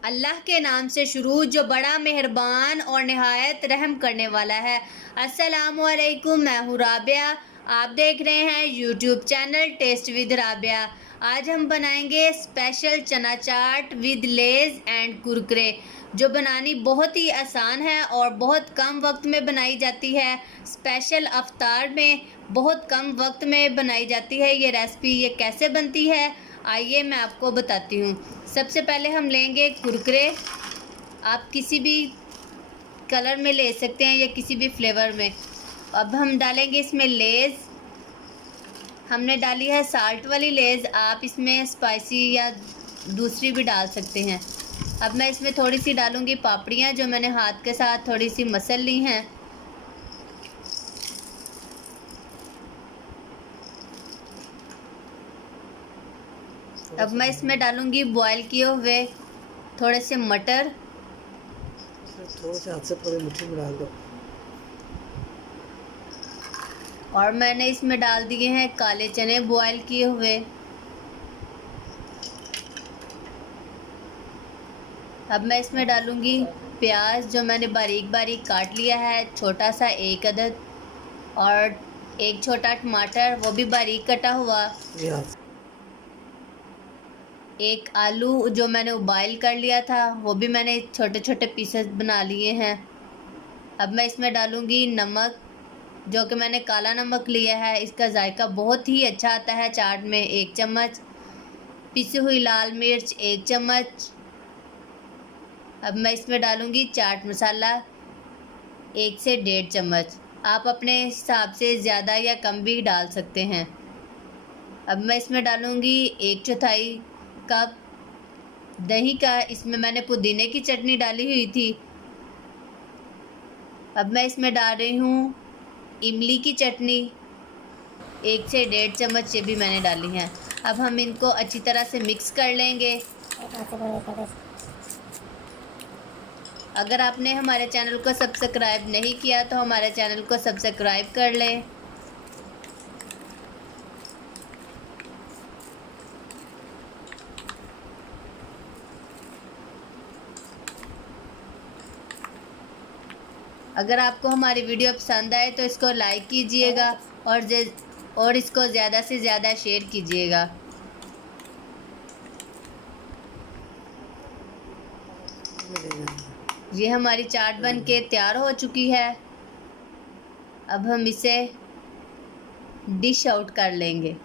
अल्लाह के नाम से शुरू जो बड़ा मेहरबान और नहायत रहम करने वाला है। अस्सलामु अलैकुम, मैं हूँ राबिया। आप देख रहे हैं YouTube channel taste with Rabia. आज हम बनाएंगे special chana chaat with Lay's and Kurkure, जो बनानी बहुत ही आसान है और बहुत कम वक्त में बनाई जाती है। स्पेशल अफ्तार में बहुत कम वक्त में बनाई जाती है ये रेसिपी। ये कैसे बनती है आइए मैं आपको बताती हूँ। सबसे पहले हम लेंगे कुरकुरे। आप किसी भी कलर में ले सकते हैं या किसी भी फ्लेवर में। अब हम डालेंगे इसमें लेज़। हमने डाली है साल्ट वाली लेज़, आप इसमें स्पाइसी या दूसरी भी डाल सकते हैं। अब मैं इसमें थोड़ी सी डालूँगी पापड़ियाँ, जो मैंने हाथ के साथ थोड़ी सी मसल ली हैं। अब मैं इसमें डालूँगी बॉयल किए हुए थोड़े से मटर। थोड़े से हाथ से पूरी मुट्ठी में डाल दो। और मैंने इसमें डाल दिए हैं काले चने बॉयल किए हुए। अब मैं इसमें डालूँगी प्याज, जो मैंने बारीक बारीक काट लिया है, छोटा सा एक अदद, और एक छोटा टमाटर, वो भी बारीक कटा हुआ। एक आलू जो मैंने उबाइल कर लिया था, वो भी मैंने छोटे छोटे पीसेस बना लिए हैं। अब मैं इसमें डालूँगी नमक, जो कि मैंने काला नमक लिया है। इसका जायका बहुत ही अच्छा आता है चाट में। 1 चम्मच पिसी हुई लाल मिर्च, 1 चम्मच। अब मैं इसमें डालूँगी चाट मसाला 1 से 1.5 चम्मच। आप अपने हिसाब से ज़्यादा या कम भी डाल सकते हैं। अब मैं इसमें डालूँगी 1/4 कप दही का। इसमें मैंने पुदीने की चटनी डाली हुई थी। अब मैं इसमें डाल रही हूँ इमली की चटनी 1 से 1.5 चम्मच, ये भी मैंने डाली हैं। अब हम इनको अच्छी तरह से मिक्स कर लेंगे। अगर आपने हमारे चैनल को सब्सक्राइब नहीं किया तो हमारे चैनल को सब्सक्राइब कर लें। अगर आपको हमारी वीडियो पसंद आए तो इसको लाइक कीजिएगा और इसको ज़्यादा से ज़्यादा शेयर कीजिएगा। ये हमारी चाट बन के तैयार हो चुकी है। अब हम इसे डिश आउट कर लेंगे।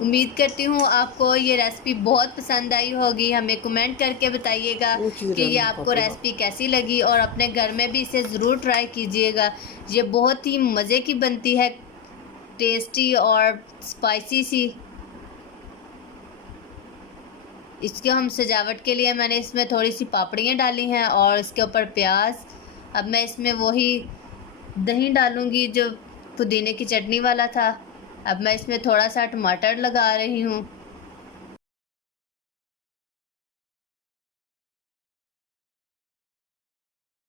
उम्मीद करती हूँ आपको ये रेसिपी बहुत पसंद आई होगी। हमें कमेंट करके बताइएगा कि ये आपको रेसिपी कैसी लगी, और अपने घर में भी इसे ज़रूर ट्राई कीजिएगा। ये बहुत ही मज़े की बनती है, टेस्टी और स्पाइसी सी। इसके हम सजावट के लिए मैंने इसमें थोड़ी सी पापड़ियाँ डाली हैं और इसके ऊपर प्याज। अब मैं इसमें वही दही डालूँगी जो पुदीने की चटनी वाला था। अब मैं इसमें थोड़ा सा टमाटर लगा रही हूँ।